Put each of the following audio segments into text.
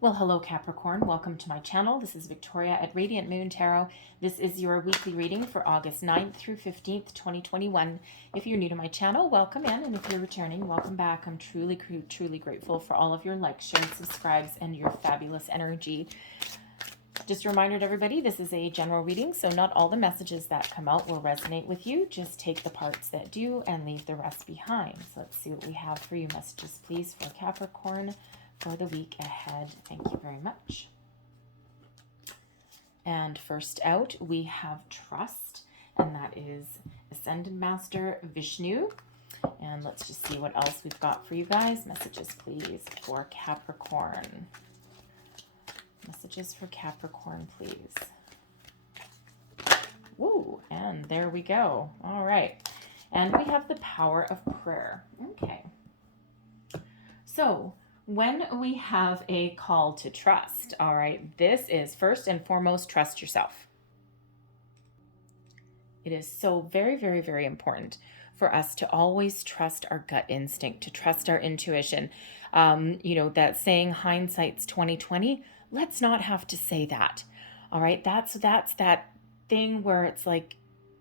Well, hello Capricorn. Welcome to my channel. This is Victoria at Radiant Moon Tarot. This is your weekly reading for August 9th through 15th, 2021. If you're new to my channel, welcome in. And if you're returning, welcome back. I'm truly grateful for all of your likes, shares, subscribes, and your fabulous energy. Just a reminder to everybody, this is a general reading, so not all the messages that come out will resonate with you. Just take the parts that do and leave the rest behind. So let's see what we have for you. Messages, please, for Capricorn for the week ahead. Thank you very much. And first out, we have trust, and that is Ascended Master Vishnu. And let's just see what else we've got for you guys. Messages, please, for Capricorn. Messages for Capricorn, please. Woo, and there we go. All right. And we have the power of prayer. Okay. So when we have a call to trust, all right, this is first and foremost, trust yourself. It is so very important for us to always trust our gut instinct, to trust our intuition. That saying, hindsight's 2020, let's not have to say that. All right, that's that thing where it's like,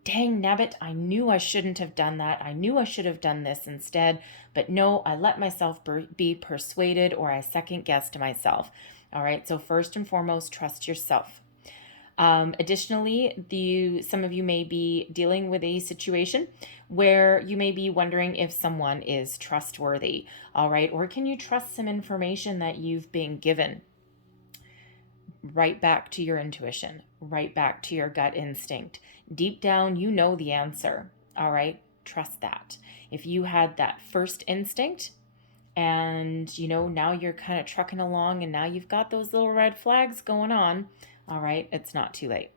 dang nabbit, I knew I shouldn't have done that. I knew I should have done this instead. But no, I let myself be persuaded, or I second guessed myself. All right, so first and foremost, trust yourself. Additionally, some of you may be dealing with a situation where you may be wondering if someone is trustworthy. All right, or can you trust some information that you've been given? Right back to your intuition, right back to your gut instinct. Deep down, you know the answer. All right, trust that. If you had that first instinct and, now you're kind of trucking along and now you've got those little red flags going on, all right, it's not too late.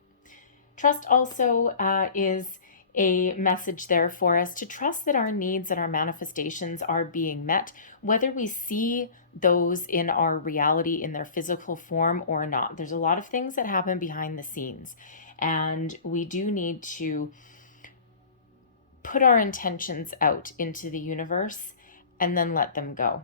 Trust also is a message there for us to trust that our needs and our manifestations are being met, whether we see those in our reality in their physical form or not. There's a lot of things that happen behind the scenes, and we do need to put our intentions out into the universe and then let them go.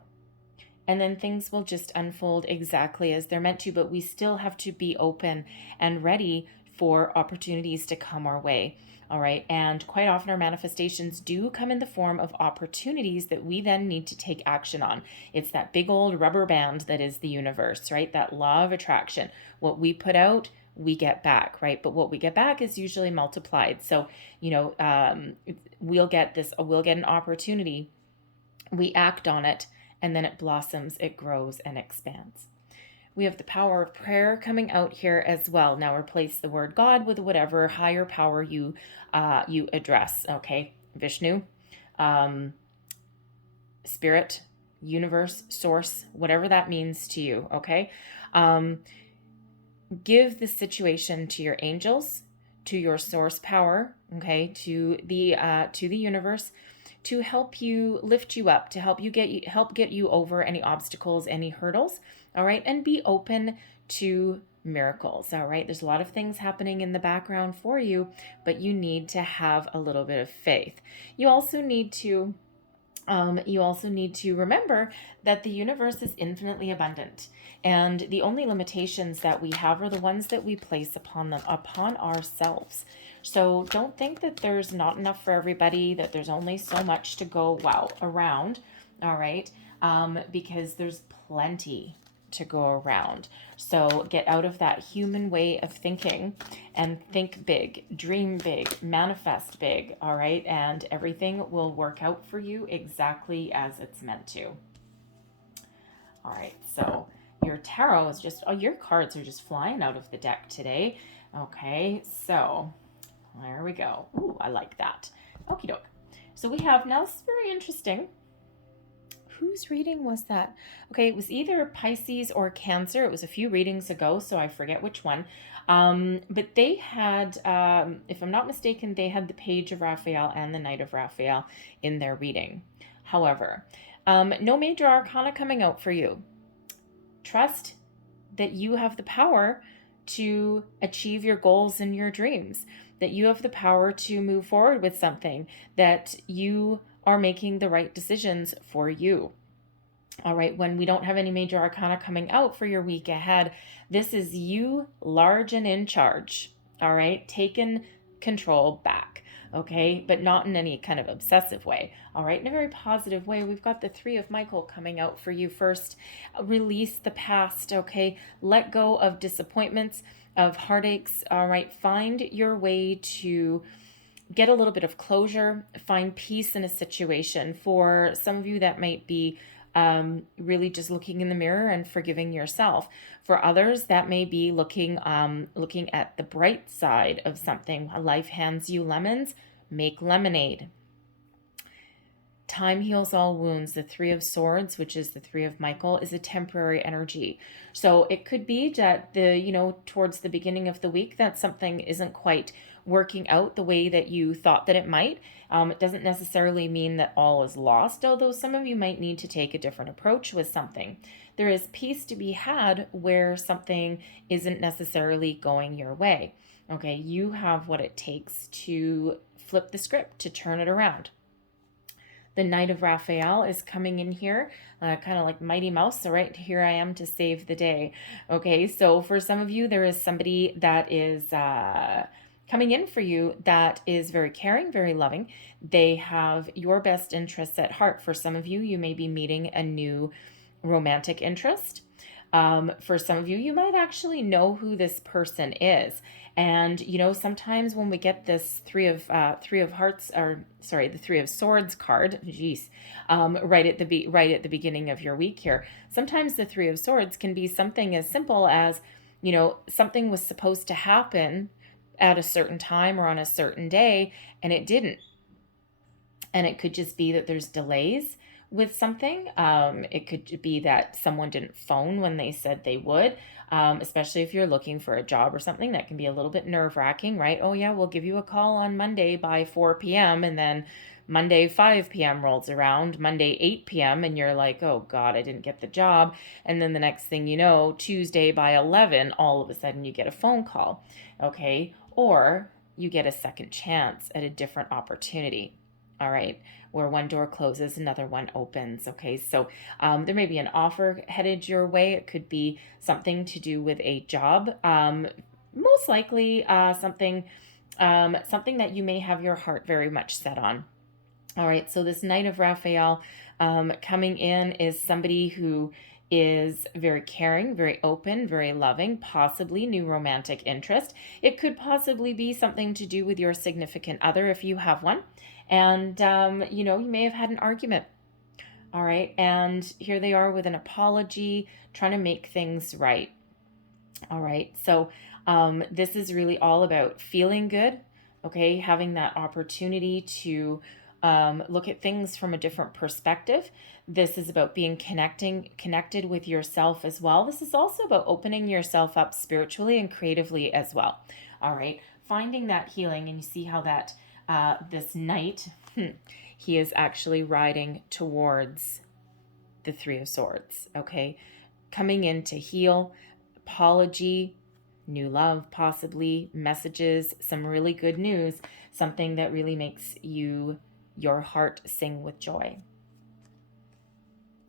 And then things will just unfold exactly as they're meant to, but we still have to be open and ready for opportunities to come our way. All right. And quite often our manifestations do come in the form of opportunities that we then need to take action on. It's that big old rubber band that is the universe, right? That law of attraction. What we put out, we get back, right? But what we get back is usually multiplied. So, we'll get an opportunity, we act on it, and then it blossoms, it grows, and expands. We have the power of prayer coming out here as well. Now replace the word God with whatever higher power you address. Okay, Vishnu, spirit, universe, source, whatever that means to you. Okay, give the situation to your angels, to your source power. Okay, to the universe, to help you lift you up, to help get you over any obstacles, any hurdles. All right, and be open to miracles. All right, there's a lot of things happening in the background for you, but you need to have a little bit of faith. You also need to remember that the universe is infinitely abundant, and the only limitations that we have are the ones that we place upon ourselves. So don't think that there's not enough for everybody, that there's only so much to go around. All right, because there's plenty to go around. So get out of that human way of thinking and think big, dream big, manifest big, all right? And everything will work out for you exactly as it's meant to. All right, so your tarot is your cards are just flying out of the deck today. Okay, so there we go. Ooh, I like that. Okie doke. So we have, now this is very interesting. Whose reading was that? Okay, it was either Pisces or Cancer. It was a few readings ago, so I forget which one. But they had, if I'm not mistaken, they had the Page of Raphael and the Knight of Raphael in their reading. However, no major arcana coming out for you. Trust that you have the power to achieve your goals and your dreams, that you have the power to move forward with something, that you are making the right decisions for you. All right, when we don't have any major arcana coming out for your week ahead, this is you large and in charge. All right, taking control back. Okay, but not in any kind of obsessive way. All right, in a very positive way. We've got the Three of Michael coming out for you first. Release the past. Okay, let go of disappointments, of heartaches. All right, find your way to get a little bit of closure, find peace in a situation. For some of you, that might be really just looking in the mirror and forgiving yourself. For others, that may be looking at the bright side of something. Life hands you lemons, make lemonade. Time heals all wounds. The Three of Swords, which is the Three of Michael, is a temporary energy. So it could be that towards the beginning of the week, that something isn't quite working out the way that you thought that it might. It doesn't necessarily mean that all is lost, although some of you might need to take a different approach with something. There is peace to be had where something isn't necessarily going your way. Okay, you have what it takes to flip the script, to turn it around. The Knight of Raphael is coming in here, kind of like Mighty Mouse. So right here I am to save the day. Okay, so for some of you, there is somebody that is coming in for you that is very caring, very loving. They have your best interests at heart. For some of you, you may be meeting a new romantic interest. For some of you, you might actually know who this person is. And sometimes when we get this the Three of Swords card, right at the beginning of your week here, sometimes the Three of Swords can be something as simple as, something was supposed to happen at a certain time or on a certain day, and it didn't. And it could just be that there's delays with something. It could be that someone didn't phone when they said they would, especially if you're looking for a job or something. That can be a little bit nerve-wracking, right? Oh yeah, we'll give you a call on Monday by 4 p.m. and then Monday 5 p.m. rolls around, Monday 8 p.m. and you're like, oh God, I didn't get the job. And then the next thing you know, Tuesday by 11, all of a sudden you get a phone call, okay? Or you get a second chance at a different opportunity. All right, where one door closes, another one opens. Okay, so there may be an offer headed your way. It could be something to do with a job. Most likely something that you may have your heart very much set on. All right, so this Knight of Raphael coming in is somebody who is very caring, very open, very loving, possibly new romantic interest. It could possibly be something to do with your significant other if you have one. And, you may have had an argument. All right. And here they are with an apology, trying to make things right. All right. So this is really all about feeling good. Okay. Having that opportunity to look at things from a different perspective. This is about being connected with yourself as well. This is also about opening yourself up spiritually and creatively as well. All right. Finding that healing, and you see how that this knight, he is actually riding towards the Three of Swords, okay? Coming in to heal, apology, new love, possibly, messages, some really good news, something that really makes your heart sing with joy.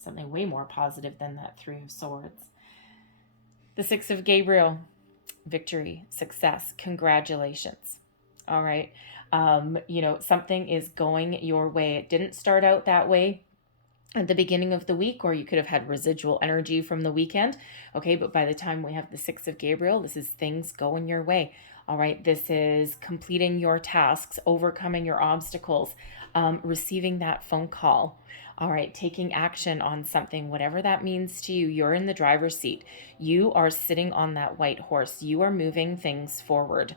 Something way more positive than that Three of Swords. The Six of Gabriel, victory, success, congratulations. All right. Something is going your way. It didn't start out that way at the beginning of the week, or you could have had residual energy from the weekend. Okay, but by the time we have the Six of Gabriel, this is things going your way. All right, this is completing your tasks, overcoming your obstacles, receiving that phone call. All right, taking action on something, whatever that means to you. You're in the driver's seat. You are sitting on that white horse. You are moving things forward.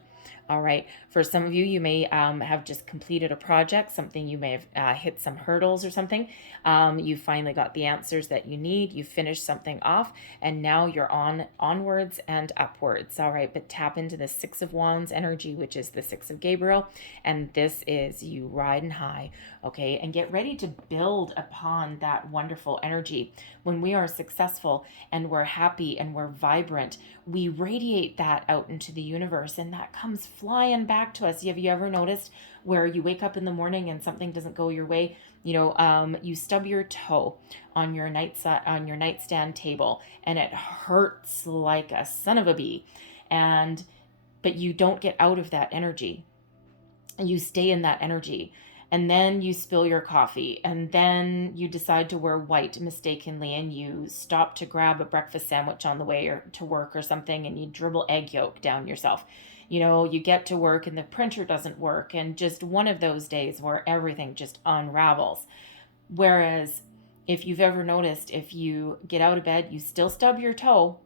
All right. For some of you, you may have just completed a project, something you may have hit some hurdles or something. You finally got the answers that you need. You finished something off, and now you're onwards and upwards. All right. But tap into the Six of Wands energy, which is the Six of Gabriel. And this is you riding high. Okay. And get ready to build upon that wonderful energy. When we are successful and we're happy and we're vibrant, we radiate that out into the universe, and that comes flying back to us. Have you ever noticed where you wake up in the morning and something doesn't go your way? You stub your toe on your nightstand table, and it hurts like a son of a bee, but you don't get out of that energy. You stay in that energy, and then you spill your coffee, and then you decide to wear white mistakenly, and you stop to grab a breakfast sandwich on the way to work or something, and you dribble egg yolk down yourself. You get to work and the printer doesn't work, and just one of those days where everything just unravels. Whereas if you've ever noticed, if you get out of bed, you still stub your toe,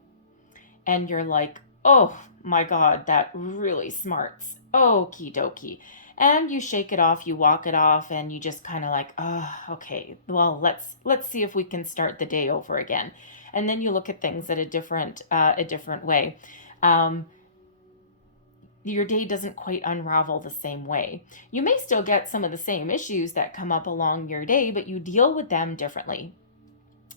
and you're like, oh my God, that really smarts. Okie dokie. And you shake it off, you walk it off, and you just kind of like, oh, okay, well, let's see if we can start the day over again. And then you look at things at a different way. Your day doesn't quite unravel the same way. You may still get some of the same issues that come up along your day, but you deal with them differently,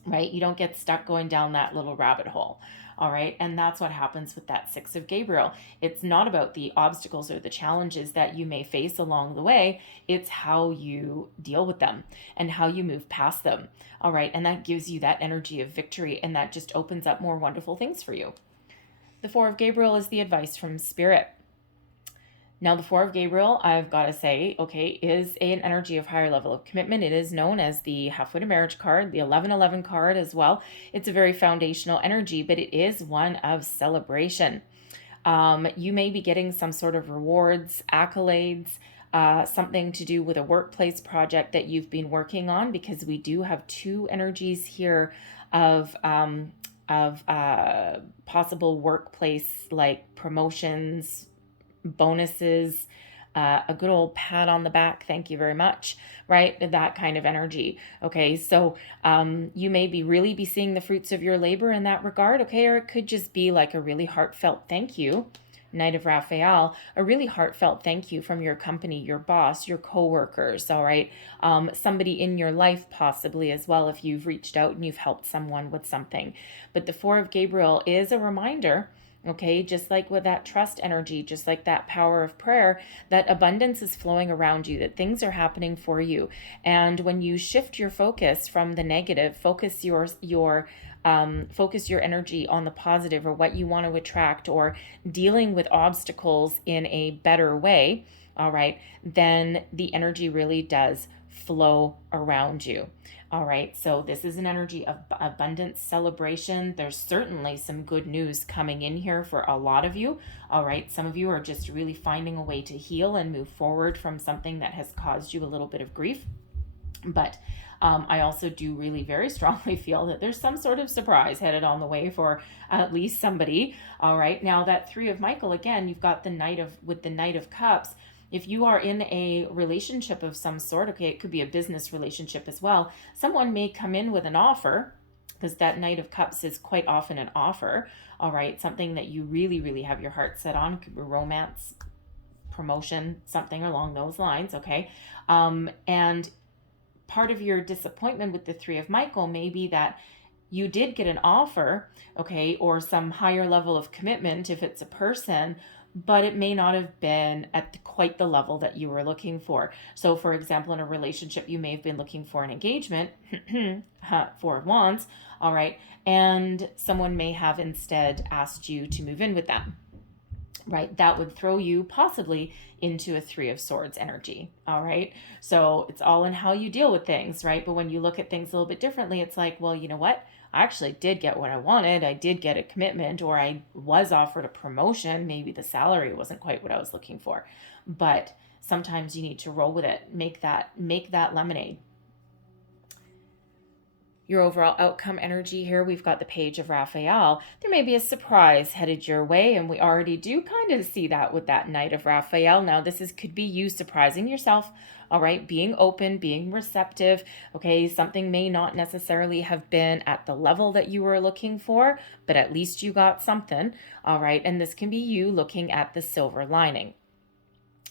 right? You don't get stuck going down that little rabbit hole. All right. And that's what happens with that Six of Gabriel. It's not about the obstacles or the challenges that you may face along the way. It's how you deal with them and how you move past them. All right. And that gives you that energy of victory, and that just opens up more wonderful things for you. The Four of Gabriel is the advice from Spirit. Now, the Four of Gabriel, I've got to say, okay, is an energy of higher level of commitment. It is known as the halfway to marriage card, the 1111 card as well. It's a very foundational energy, but it is one of celebration. You may be getting some sort of rewards, accolades, something to do with a workplace project that you've been working on, because we do have two energies here of possible workplace, like promotions, bonuses, a good old pat on the back, thank you very much, right? That kind of energy. Okay, so you may really be seeing the fruits of your labor in that regard, okay? Or it could just be like a really heartfelt thank you, Knight of Raphael, a really heartfelt thank you from your company, your boss, your coworkers, all right? Somebody in your life possibly as well, if you've reached out and you've helped someone with something. But the Four of Gabriel is a reminder, okay, just like with that trust energy, just like that power of prayer, that abundance is flowing around you, that things are happening for you. And when you shift your focus from the negative, focus your energy on the positive, or what you want to attract, or dealing with obstacles in a better way, all right, then the energy really does flow around you. All right, so this is an energy of abundance, celebration. There's certainly some good news coming in here for a lot of you. All right, some of you are just really finding a way to heal and move forward from something that has caused you a little bit of grief. But I also do really very strongly feel that there's some sort of surprise headed on the way for at least somebody. All right, now that Three of Michael, again, you've got the Knight of Cups. If you are in a relationship of some sort, okay, it could be a business relationship as well. Someone may come in with an offer, because that Knight of Cups is quite often an offer, all right? Something that you really, really have your heart set on. It could be romance, promotion, something along those lines, okay? And part of your disappointment with the Three of Michael may be that you did get an offer, okay, or some higher level of commitment if it's a person, but it may not have been at quite the level that you were looking for. So for example, in a relationship, you may have been looking for an engagement, Four of Wands, all right, and someone may have instead asked you to move in with them, right? That would throw you possibly into a Three of Swords energy, all right? So it's all in how you deal with things, right? But when you look at things a little bit differently, it's like, well, you know what? I actually did get what I wanted. I did get a commitment, or I was offered a promotion. Maybe the salary wasn't quite what I was looking for, but sometimes you need to roll with it. Make that lemonade. Your overall outcome energy here, we've got the Page of Raphael. There may be a surprise headed your way, and we already do kind of see that with that Knight of Raphael. Now, could be you surprising yourself, all right, being open, being receptive, okay? Something may not necessarily have been at the level that you were looking for, but at least you got something, all right? And this can be you looking at the silver lining,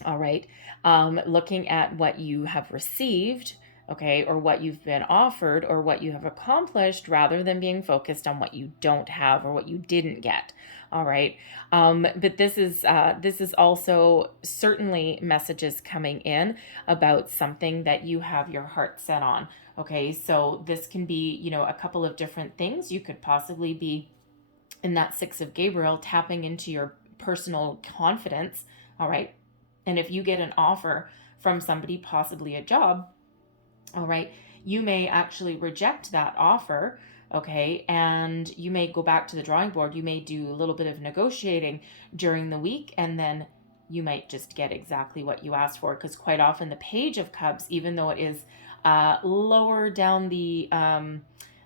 all right? Looking at what you have received, okay, or what you've been offered or what you have accomplished, rather than being focused on what you don't have or what you didn't get. All right. But this is also certainly messages coming in about something that you have your heart set on. Okay, so this can be, a couple of different things. You could possibly be in that Six of Gabriel, tapping into your personal confidence. All right. And if you get an offer from somebody, possibly a job, all right, you may actually reject that offer. Okay, and you may go back to the drawing board. You may do a little bit of negotiating during the week, and then you might just get exactly what you asked for. Because quite often the Page of Cups, even though it is lower down the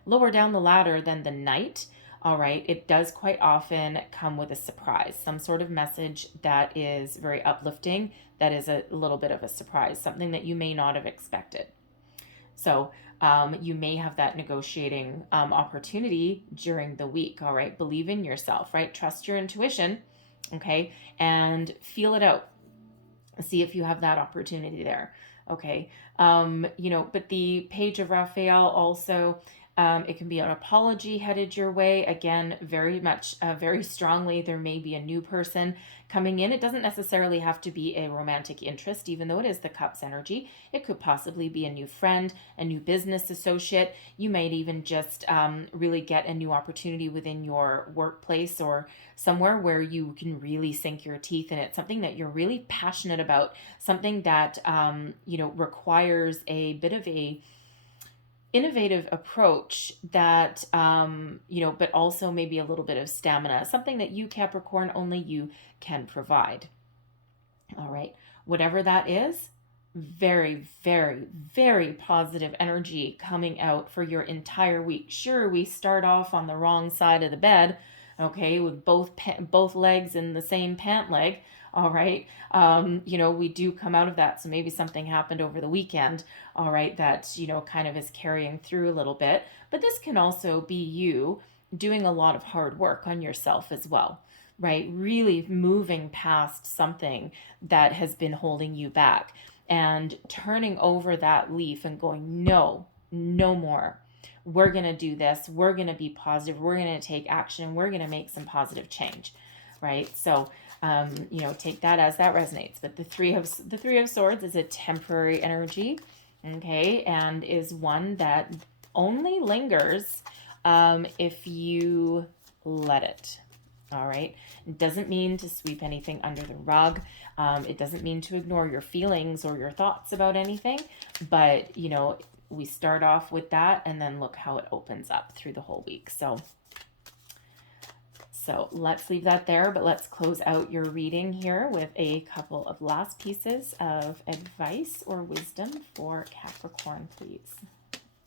ladder than the Knight, all right, it does quite often come with a surprise, some sort of message that is very uplifting, that is a little bit of a surprise, something that you may not have expected. So you may have that negotiating opportunity during the week. All right. Believe in yourself, right? Trust your intuition. Okay. And feel it out. See if you have that opportunity there. Okay. But the Page of Raphael also, it can be an apology headed your way. Again, very much, very strongly, there may be a new person coming in. It doesn't necessarily have to be a romantic interest, even though it is the Cups energy. It could possibly be a new friend, a new business associate. You might even just really get a new opportunity within your workplace or somewhere where you can really sink your teeth in it. Something that you're really passionate about, something that, requires a bit of a innovative approach that, but also maybe a little bit of stamina, something that you, Capricorn, only you can provide. All right. Whatever that is, very, very, very positive energy coming out for your entire week. Sure, we start off on the wrong side of the bed, okay, with both legs in the same pant leg. All right. We do come out of that. So maybe something happened over the weekend. All right. That, kind of is carrying through a little bit. But this can also be you doing a lot of hard work on yourself as well, right? Really moving past something that has been holding you back and turning over that leaf and going, no, no more. We're going to do this. We're going to be positive. We're going to take action. We're going to make some positive change, right? So, take that as that resonates. But the Three of Swords is a temporary energy, okay, and is one that only lingers if you let it. All right. It doesn't mean to sweep anything under the rug. It doesn't mean to ignore your feelings or your thoughts about anything. But, we start off with that and then look how it opens up through the whole week. So let's leave that there, but let's close out your reading here with a couple of last pieces of advice or wisdom for Capricorn, please.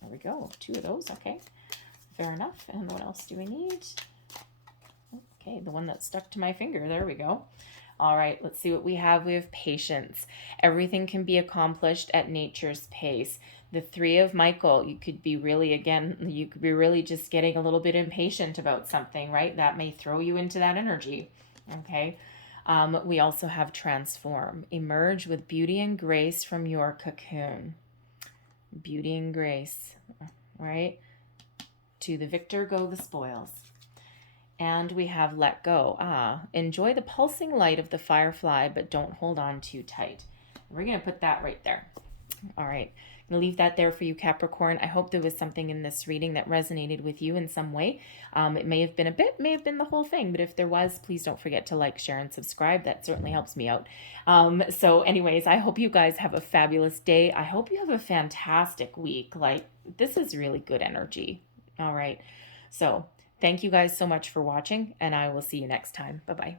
There we go. 2 of those. Okay. Fair enough. And what else do we need? Okay, the one that stuck to my finger. There we go. All right, let's see what we have. We have patience. Everything can be accomplished at nature's pace. The 3 of Michael, you could be really just getting a little bit impatient about something, right? That may throw you into that energy, okay? We also have transform. Emerge with beauty and grace from your cocoon. Beauty and grace, right? To the victor go the spoils. And we have let go. Enjoy the pulsing light of the firefly, but don't hold on too tight. We're going to put that right there. All right. I'm going to leave that there for you, Capricorn. I hope there was something in this reading that resonated with you in some way. It may have been a bit, may have been the whole thing, but if there was, please don't forget to like, share, and subscribe. That certainly helps me out. So anyways, I hope you guys have a fabulous day. I hope you have a fantastic week. Like, this is really good energy. All right. So thank you guys so much for watching, and I will see you next time. Bye-bye.